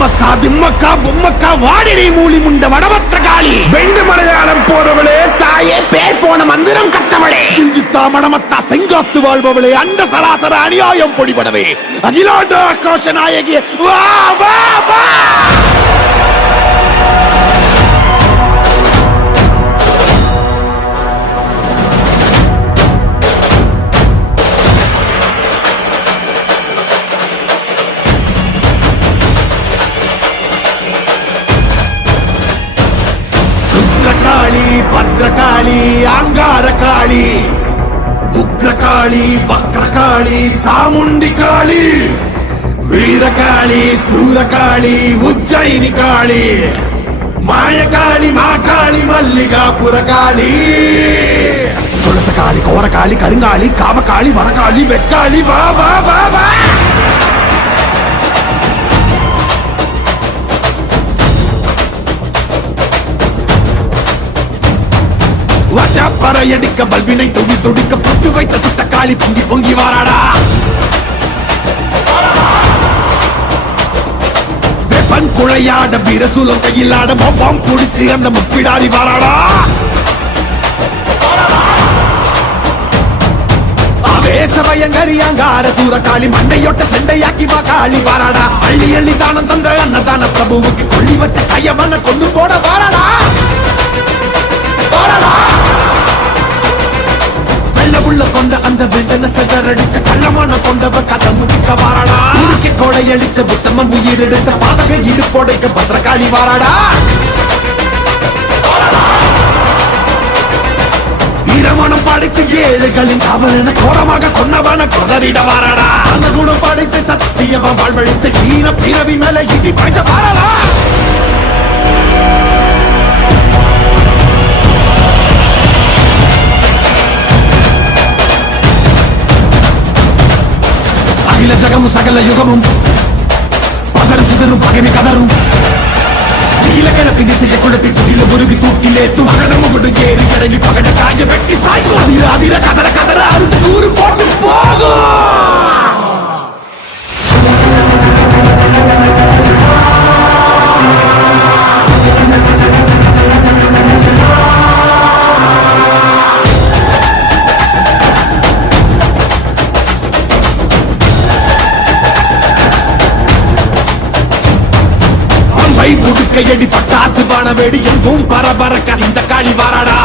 அம்மக்கா திம்மக்கா பொம்மக்கா வாடினை மூலி முண்ட வடபத்திர காளி வெண்டு மலையாளம் போறவளே தாயே பேர் போன மந்திரம் கத்தவளே சிஞ்சித்தா மணமத்தா செங்காத்து வாழ்பவளே அண்ட சராசர அநியாயம் பொடிபடவே அகிலாண்ட ஆக்ரோஷ நாயகி வா வா வா பத்ரகாளி அங்காரகாளி உக்ரகாளி வக்ரகாளி சாமுண்டி காளி வீரகாளி சூரகாளி உஜ்ஜயினி காளி மாயகாளி மாகாளி மல்லிகாபுர காளி துளசகாளி கோரகாளி கருங்காளி காவகாளி வனகாளி வெக்காளி வா வா வா வா பறையடிக்க வல்வினை துடி துடிக்க புட்டு வைத்த துட்ட காளி பொங்கி பொங்கி வாராடா வெப்பன் குழையாட வீரசூலம் கையிலாட மொப்பம் புடிச்சு அந்த முப்பிடாதி வாராடா ஆவேசபயங்கரி அங்கார சூரகாளி மண்டையொட்ட செண்டையாக்கி வா காளி வாராடா அள்ளி அள்ளி தானம் தந்த அன்னதான பிரபுவுக்கு கொள்ளி வச்ச கையவன கொண்டு போட வாராடா உள்ள கொண்ட அந்த வெண்டன செதறடிச்ச கள்ளமான கொண்டவ கதை முடிக்க வாராடா உருக்கி கோடை அழிச்ச புத்தமம் உயிர் எடுத்த பாதக இடு கோடைக்க பத்திரகாளி வாராடா ஈரமனம் படிச்ச ஏழைகளின் அவன கோரமாக கொன்னவன கொதறிட வாராடா அந்த குணம் படிச்ச சத்தியவன் வாழ்வழிச்ச ஈன பிறவி மேல இடி பாய்ச்ச வாராடா அகில ஜகமும் சகல யுகமும் பதரும் சிதறும் பகைமை கதரும் நீல கிளப்பி திசையை குழப்பி துகில முருகி தூக்கிலே துமகனமும் கொண்டு ஏறி கடங்கி பகட காய வெட்டி சாய்க்கும் அதிர அதிர கதற கதற அறுத்து நூறு போட்டு போகும் கையடி பட்டாசு வானவேடி எங்கும் பரபரக்க இந்த காளி வாராடா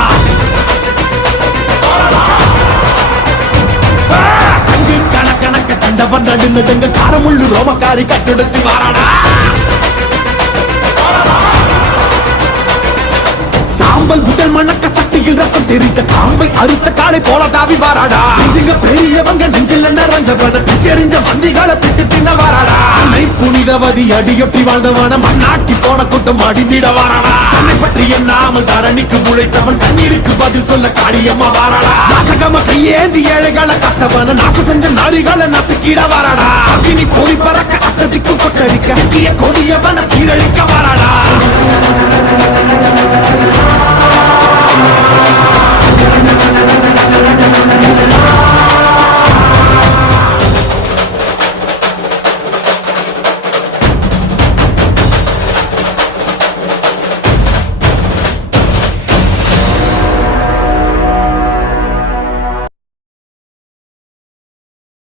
அங்கு கணக்கணக்க கண்டவன் நடு நடுங்க காரமுள்ளு ரோமக்காரி கட்டுடைச்சு வாராடா சாம்பல் உடல் மணக்க சக்தியில் ரத்தம் தெரிக்க தாம்பை அறுத்த காலை போல தாவி வாராடா நெஞ்சுங்க பெரியவங்க நெஞ்சில் நிறைஞ்சவன பிச்செறிஞ்ச மந்திகளை பிட்டு தின்ன வாராடா புனிதவதி அடியொட்டி வாழ்ந்தவன மண்ணாக்கி போன கூட்டம் அடிந்திட வாராடா தன்னை பற்றி எண்ணாமல் தரணிக்கு உழைத்தவன் கண்ணீருக்கு பதில் சொல்ல காளியம்மா வாராடா நாசகம கையேந்தி ஏழைகளை கத்தவன நாச செஞ்ச நாரிகளை நசுக்கிட வாராடா அக்னி போய் பறக்க அத்ததிக்கு கொட்டடிக்க கொடியவன சீரழிக்க வாராடா